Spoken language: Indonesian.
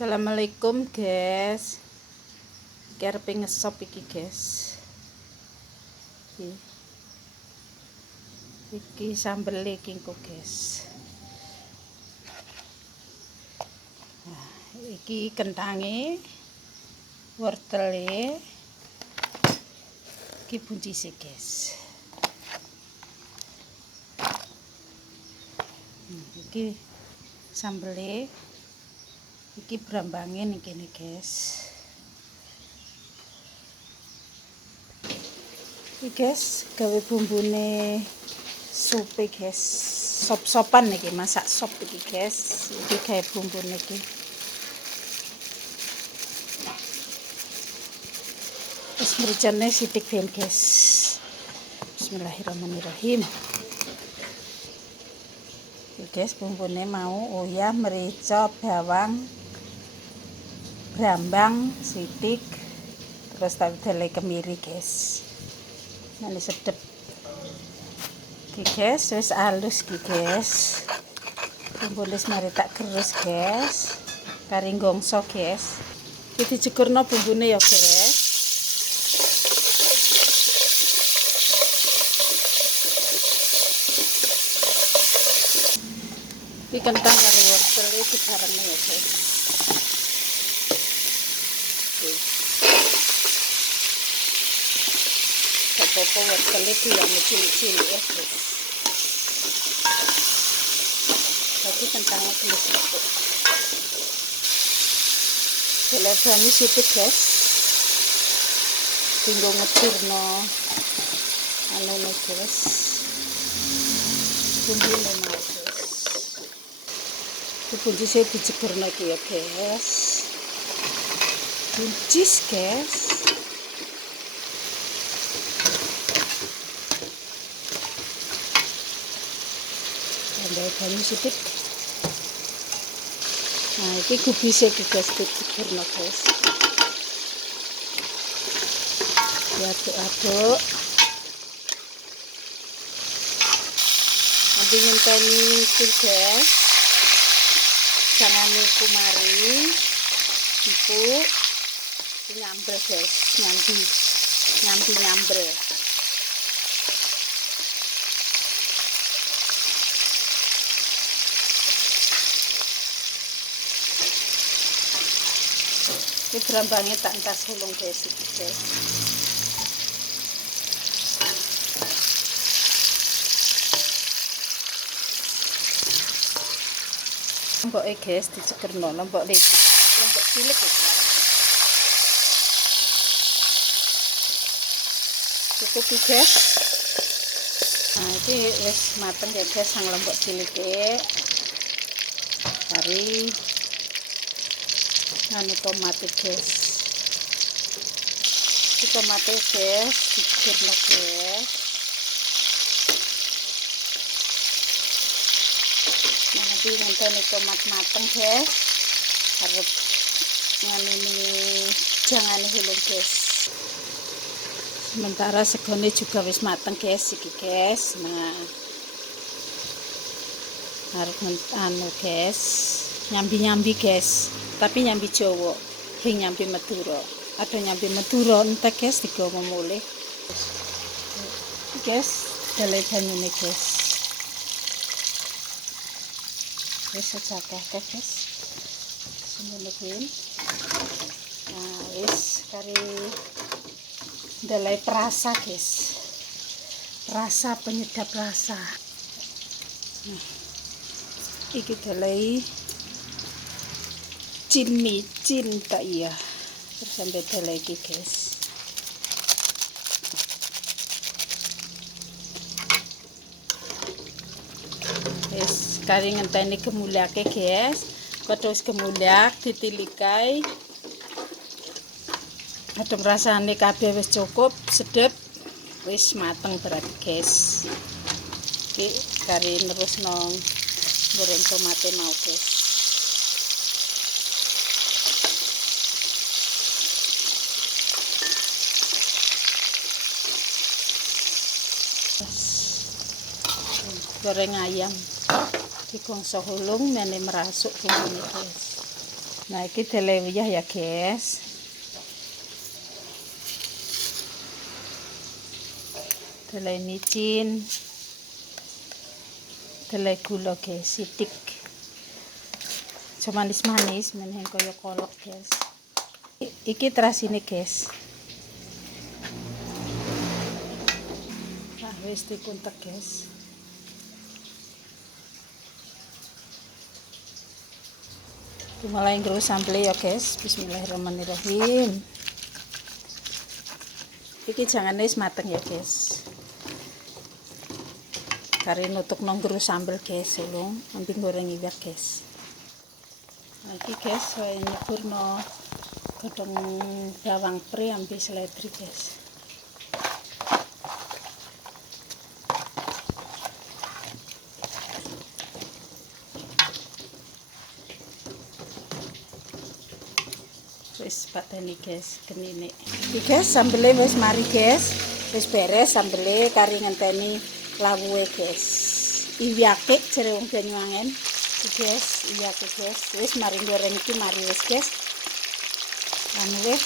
Assalamualaikum guys. Kerep ngesop iki guys. Iki sambel iki kok guys. Nah, iki kentange, wortele, iki buncise guys. Iki sambele, iki brambange ning kene guys. Iki guys gawe bumbune supe guys. Sop-sopan iki, masak sop iki guys. Iki gawe bumbune iki. Wis mricane sithik ben guys. Bismillahirrahmanirrahim. Iki guys bumbune mau uyah, merica, bawang, brambang, sithik, terus tak dele kemiri guys. Nanti sedep. Iki guys wis alus iki guys. Bumbune mari tak gerus guys. Kari gongso guys. Iki dijekurno bumbune ya guys. Iki kentang karo wortel iki bareng ya guys. Apa wortel iki yang cilik-cilik ya guys. Tapi kentangnya gelus empuk. Selebani sithik guys. Tinggal ngecurno anune guys. Bumbune mau guys. Buncis dijegerno iki ya guys. Buncis guys. Tambah banyu sithik. Nah, iki kubise iki guys dijegerno guys. Diaduk-aduk. Nanti ngenteni iki guys. Jangan kumari empuk nyamber guys, nyamber. Ini berambangnya tak entas hulung guys iki guys. Lomboke guys dicekerno, lombok cilik iki. Cukup guys. Nah, iki wis mateng ya guys sang lombok cilike. Kari anu tomat guys. Iki tomate guys dicekerno guys. Nanti ngenteni tomat mateng guys. Arep ngene jangan hulung guys. Sementara segone juga wis mateng guys iki guys. Nah. Arep anu guys, nyambi-nyambi guys. Tapi nyambi Jawa, sing nyambi Madura. Ada nyambi Madura entek guys digawa mulih. Guys, dale banyune guys. Wis secakeh guys. Semono ben. Nah, wis kari delai perasa guys. Rasa penyedap rasa. Iki delai cin tak iya. Terus sampai delai iki guys. Wis kari ngenteni kemulyake guys. Terus kemulyak ditilikai. Adem rasane kabeh wis cukup, sedep. Wis mateng berarti guys. Iki kari nerusno goreng tomate mau guys. Goreng ayam digongso hulung mene merasuk bumbune guys. Nah, iki dilewiyah ya, guys. Delai micin. Delai gula, guys, sithik. Cuma manis-manis meneh kaya kolok, guys. Iki terasine, guys. Nah, wis dikuntek, guys. Dimulai nggo sambel ya, guys. Bismillahirrahmanirrahim. Iki jangan wis mateng ya, guys. Kari nutuk nonggro sambel, guys, ulung nanti goreng iwak, guys. Nah, iki guys saya nyeburno godhong bawang pre ambil seledri, guys. Wis pateni, guys, genine. Iki guys sambele wis mari, guys. Wis beres sambele kari ngenteni lawuhe, guys. Iwake jere wong Banyuwangen. Iki guys, iwake, guys. Wis mari goreng iki mari wis, guys. Anu wis